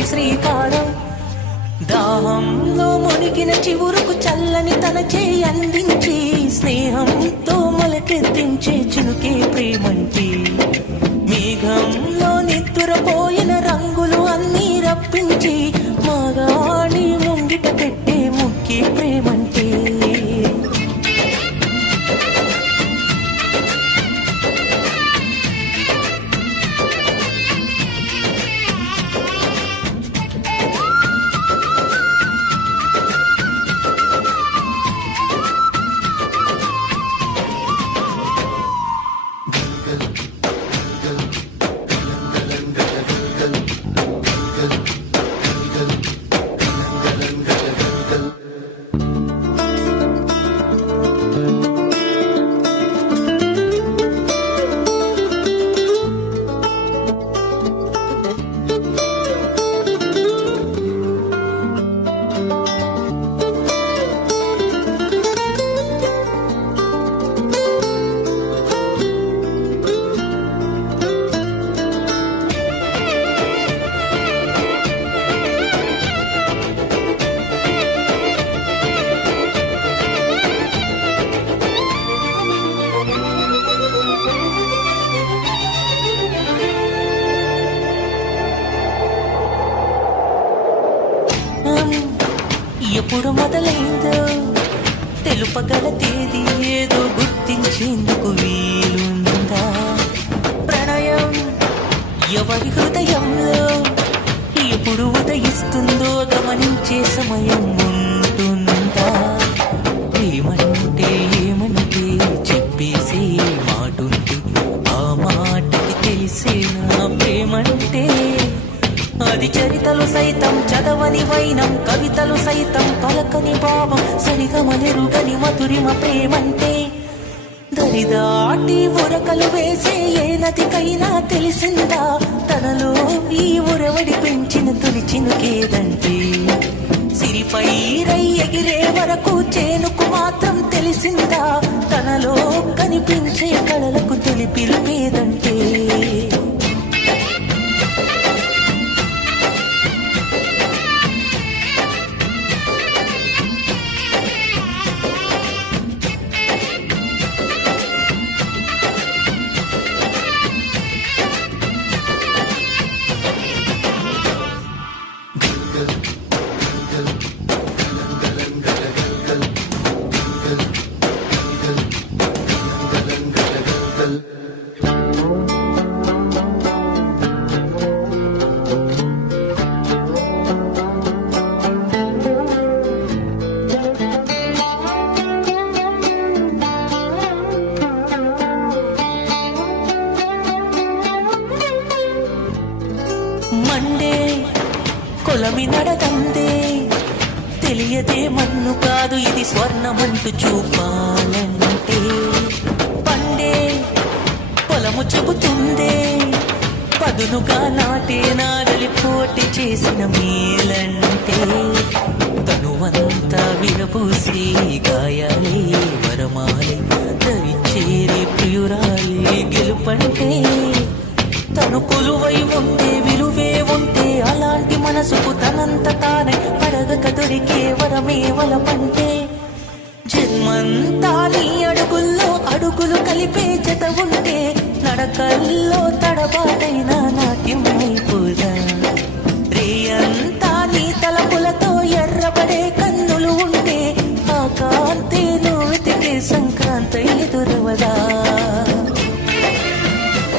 ప్రేమకి శ్రీకారం. దాహంలో మునిగిన చివురుకు చల్లని తన చేయి అందించి స్నేహంతో మొలకెత్తించే చినుకే ప్రేమంటే. మేఘంలో నిద్దురపోయిన రంగులు అన్నీ రప్పించి మగాడి ముంగిట పెట్టే ముక్కే ప్రేమంటే. ఎప్పుడు మొదలైందో తెలుపగల తేదీ ఏదో గుర్తించేందుకు వీలుందా? ప్రణయం ఎవరి హృదయంలో ఎప్పుడు ఉదయిస్తుందో గమనించే సమయం ఉంటుందా? ప్రేమంటే ఏమంటే చెప్పేసే మాటుంటే ఆ మాటకి తెలిసేనా ప్రేమంటే? అది చరితలు సైతం చదవని వైనం, కవితలు సైతం పలకని భావం, సరిగమనెరుగని మధురిమ ప్రేమంటే. దరిదాటి ఉరకలు వేసే ఏ నదికైనా తెలిసిందా తనలో ఈ ఉరవడి పెంచిన తొలి చినుకేదంటే? సిరిపై రై ఎగిరే వరకు చేనుకు మాత్రం తెలిసిందా తనలో కనిపించే కళలకు తొలి పిలుపేదంటే? మండే కొలమి నడదందే తెలియదే మన్ను కాదు ఇది స్వర్ణమంటూ చూపాలంటే. పండే పొలము చెబుతుందే పదునుగా నాటే నారలి పోటీ చేసిన మేలంటే. తనువంతా విరబూసి గాయాలే వరమాలే దరిచేరి ప్రియురాలే గెలుపంటే. తను కొలువై ఉంటే విలువే ఉంటే అలాంటి మనసుకు తనంత తానే అడగక దొరికే వరమే వలపంటే. జన్మంతా నీ అడుగుల్లో అడుగులు కలిపే జత ఉంటే నడకల్లో తడబా